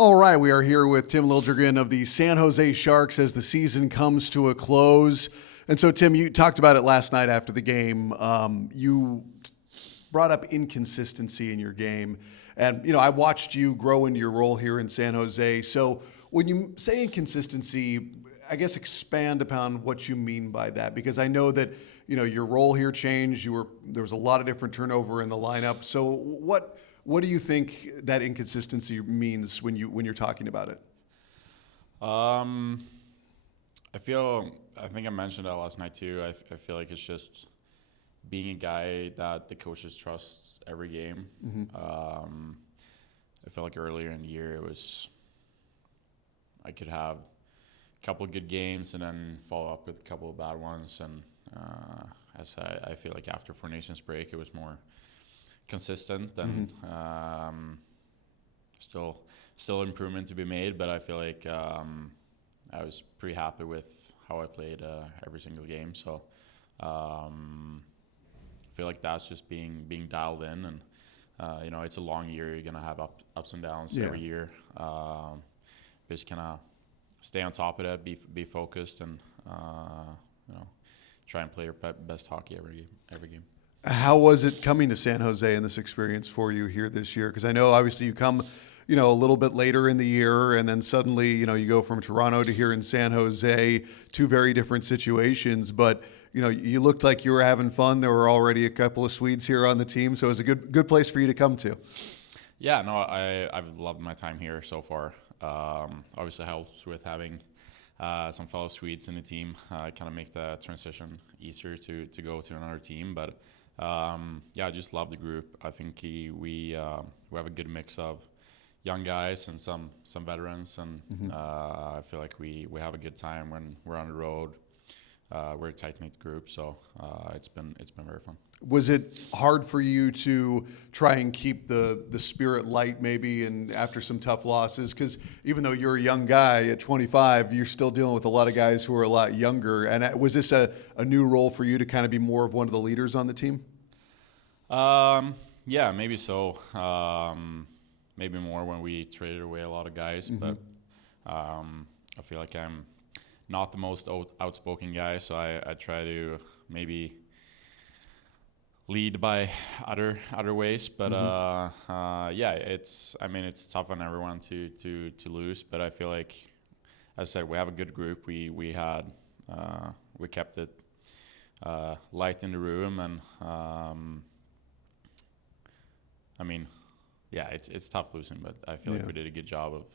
All right, we are here with Tim Liljegren of the San Jose Sharks as the season comes to a close. And so, Tim, you talked about it last night after the game. You brought up inconsistency in your game. And, you know, I watched you grow into your role here in San Jose. So when you say inconsistency, I guess expand upon what you mean by that, because I know that, you know, your role here changed. There was a lot of different turnover in the lineup. So what do you think that inconsistency means when you're talking about it? I think I mentioned that last night too. I feel like it's just being a guy that the coaches trust every game. Mm-hmm. I felt like earlier in the year I could have a couple of good games and then follow up with a couple of bad ones. And as I feel like after Four Nations break, it was more consistent and still improvement to be made. But I feel like I was pretty happy with how I played every single game. So I feel like that's just being dialed in, and you know, it's a long year. You're gonna have ups and downs every year. Just kind of stay on top of it, be focused, and you know, try and play your best hockey every game. How was it coming to San Jose and this experience for you here this year? Because I know obviously you come, you know, a little bit later in the year, and then suddenly, you know, you go from Toronto to here in San Jose, two very different situations. But, you know, you looked like you were having fun. There were already a couple of Swedes here on the team, so it was a good place for you to come to. Yeah, no, I've loved my time here so far. Obviously helps with having some fellow Swedes in the team, kind of make the transition easier to go to another team. But yeah, I just love the group. I think we have a good mix of young guys and some veterans, and I feel like we have a good time when we're on the road. We're a tight-knit group, so it's been very fun. Was it hard for you to try and keep the spirit light maybe, and after some tough losses? Because even though you're a young guy at 25, you're still dealing with a lot of guys who are a lot younger. And was this a new role for you to kind of be more of one of the leaders on the team? Yeah, maybe so. Maybe more when we traded away a lot of guys, but I feel like I'm not the most outspoken guy, so I try to maybe lead by other ways. But yeah, it's tough on everyone to lose, but I feel like, as I said, we have a good group. We kept it light in the room, and I mean, yeah, it's tough losing, but I feel like we did a good job of,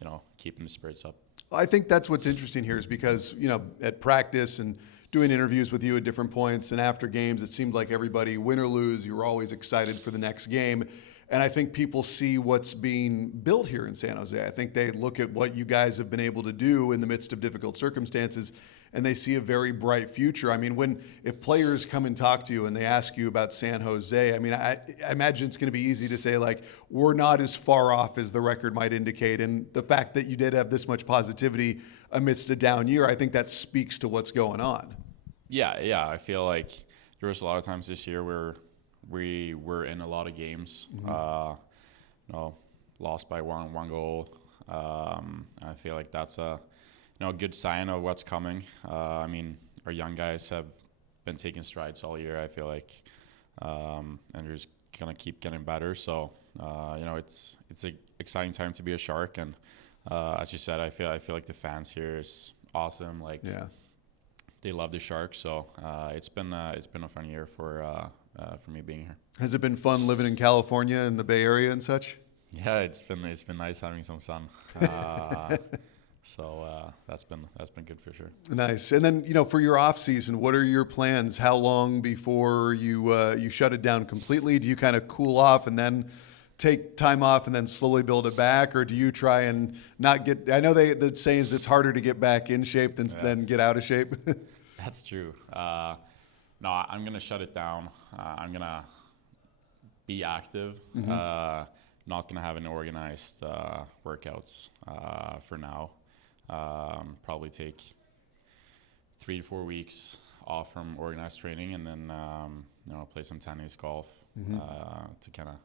you know, keeping the spirits up. I think that's what's interesting here is because, you know, at practice and doing interviews with you at different points and after games, it seemed like everybody, win or lose, you were always excited for the next game. And I think people see what's being built here in San Jose. I think they look at what you guys have been able to do in the midst of difficult circumstances, and they see a very bright future. I mean, if players come and talk to you and they ask you about San Jose, I mean, I imagine it's going to be easy to say, like, we're not as far off as the record might indicate. And the fact that you did have this much positivity amidst a down year, I think that speaks to what's going on. Yeah. I feel like there was a lot of times this year where we were in a lot of games, you know, lost by one goal. I feel like that's a good sign of what's coming. I mean, our young guys have been taking strides all year, I feel like, and they're just gonna keep getting better. So, you know, it's an exciting time to be a Shark, and as you said, I feel like the fans here is awesome. Like, they love the Sharks. So it's been a fun year for me being here. Has it been fun living in California in the Bay Area and such? Yeah, it's been nice having some sun. So that's been good for sure. Nice. And then, you know, for your off season, what are your plans? How long before you shut it down completely? Do you kind of cool off and then take time off and then slowly build it back, or do you try and not get? I know the saying is it's harder to get back in shape than get out of shape. That's true. No, I'm gonna shut it down. I'm gonna be active. Not gonna have any organized workouts for now. Probably take 3 to 4 weeks off from organized training, and then you know, play some tennis, golf, to kind of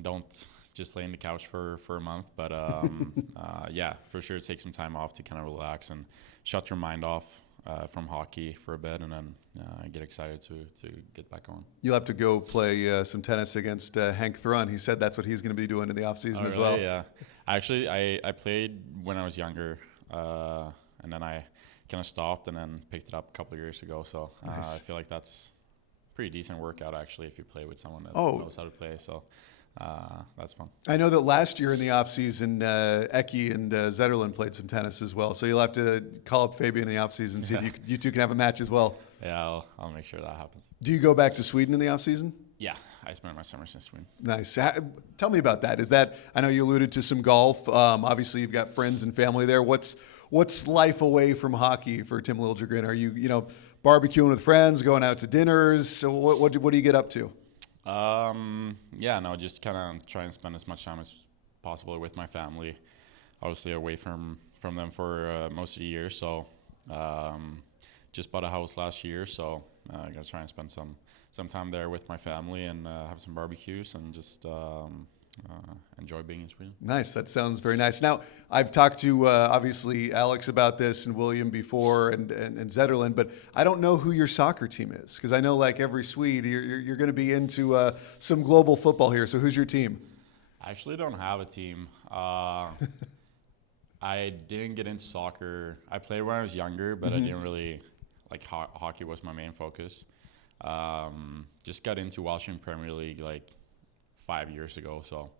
don't just lay in the couch for a month. But yeah, for sure, take some time off to kind of relax and shut your mind off from hockey for a bit, and then get excited to get back on. You'll have to go play some tennis against Hank Thrun. He said that's what he's going to be doing in the off season as well. Yeah, actually, I played when I was younger, and then I kind of stopped and then picked it up a couple of years ago. So Nice. I feel like that's pretty decent workout actually if you play with someone that Oh. knows how to play. So that's fun. I know that last year in the offseason, Eki and Zetterlund played some tennis as well. So you'll have to call up Fabian in the offseason, see if you two can have a match as well. Yeah, I'll make sure that happens. Do you go back to Sweden in the offseason? Yeah, I spent my summers in Sweden. Nice. Tell me about that. Is that, I know you alluded to some golf. Obviously, you've got friends and family there. What's life away from hockey for Tim Liljegren? Are you, barbecuing with friends, going out to dinners? So what do you get up to? Yeah, no, just kind of try and spend as much time as possible with my family. Obviously, away from them for most of the year. So, just bought a house last year, so I'm gonna try and spend some time there with my family and have some barbecues and just enjoy being in Sweden. Nice. That sounds very nice. Now, I've talked to obviously Alex about this and William before and Zetterlund, but I don't know who your soccer team is because I know, like every Swede, you're going to be into some global football here. So who's your team? I actually don't have a team. I didn't get into soccer. I played when I was younger, but I didn't really like hockey was my main focus. Just got into watching Premier League like 5 years ago, so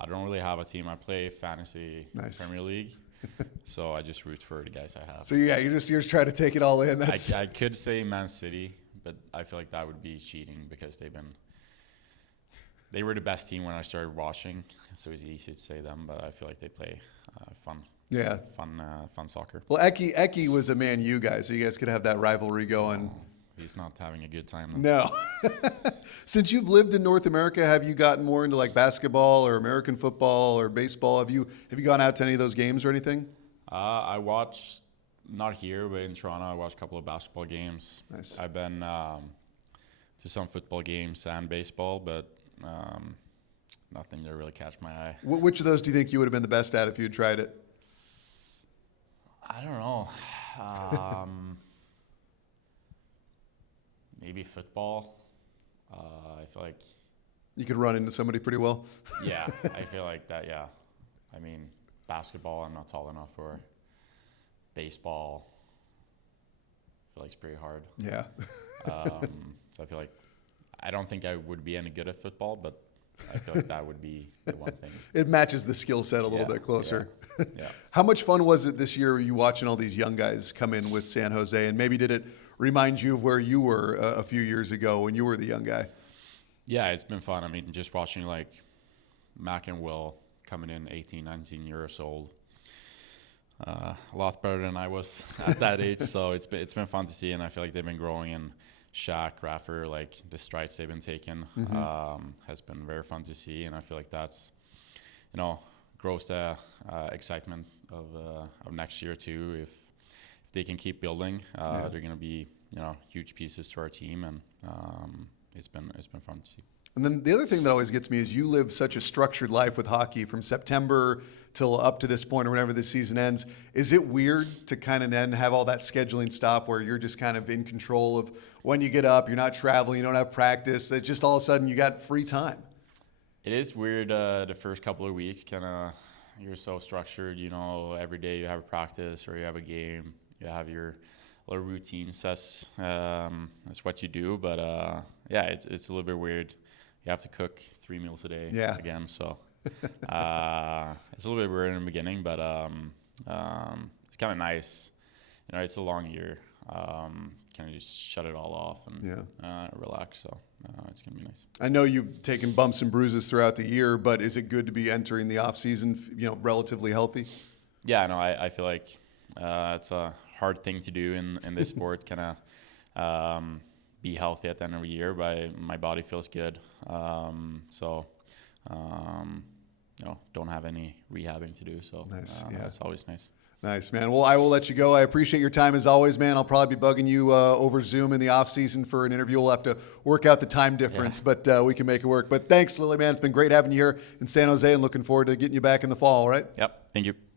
I don't really have a team. I play fantasy Premier League, so I just root for the guys I have. So yeah, you're just trying to take it all in. I could say Man City, but I feel like that would be cheating because they were the best team when I started watching, so it's easy to say them, but I feel like they play fun soccer. Well, Eki was a Man U guy, so you guys could have that rivalry going. He's not having a good time now. No. Since you've lived in North America, have you gotten more into like basketball or American football or baseball? Have you gone out to any of those games or anything? I watched, not here, but in Toronto, I watched a couple of basketball games. Nice. I've been to some football games and baseball, but nothing to really catch my eye. Which of those do you think you would have been the best at if you had tried it? I don't know. Maybe football. I feel like you could run into somebody pretty well. Yeah, I feel like that. Yeah, I mean basketball. I'm not tall enough for. Baseball. I feel like it's pretty hard. Yeah. So I feel like I don't think I would be any good at football, but I feel like that would be the one thing. It matches the skill set a little bit closer. Yeah. How much fun was it this year? Were you watching all these young guys come in with San Jose, and maybe did it remind you of where you were a few years ago when you were the young guy? Yeah, it's been fun. I mean, just watching like Mac and Will coming in 18, 19 years old. A lot better than I was at that age, so it's been fun to see, and I feel like they've been growing. And Shaq, Raffer, like the strides they've been taking, has been very fun to see, and I feel like that's, grows the excitement of next year too. If they can keep building, they're going to be huge pieces to our team, and it's been fun to see. And then the other thing that always gets me is you live such a structured life with hockey from September till up to this point or whenever the season ends. Is it weird to kind of then have all that scheduling stop where you're just kind of in control of when you get up, you're not traveling, you don't have practice, that just all of a sudden you got free time? It is weird the first couple of weeks, kind of you're so structured, every day you have a practice or you have a game, you have your little routines, that's what you do, but it's a little bit weird. You have to cook 3 meals a day again, so it's a little bit weird in the beginning, but it's kind of nice. It's a long year. Kind of just shut it all off and relax, so it's going to be nice. I know you've taken bumps and bruises throughout the year, but is it good to be entering the off season, relatively healthy? Yeah, no, I feel like it's a hard thing to do in this sport, kind of be healthy at the end of the year, but my body feels good. don't have any rehabbing to do. So Nice, yeah. that's always nice. Nice, man. Well, I will let you go. I appreciate your time as always, man. I'll probably be bugging you over Zoom in the off season for an interview. We'll have to work out the time difference, but we can make it work. But thanks, Lily, man. It's been great having you here in San Jose and looking forward to getting you back in the fall, all right? Yep. Thank you.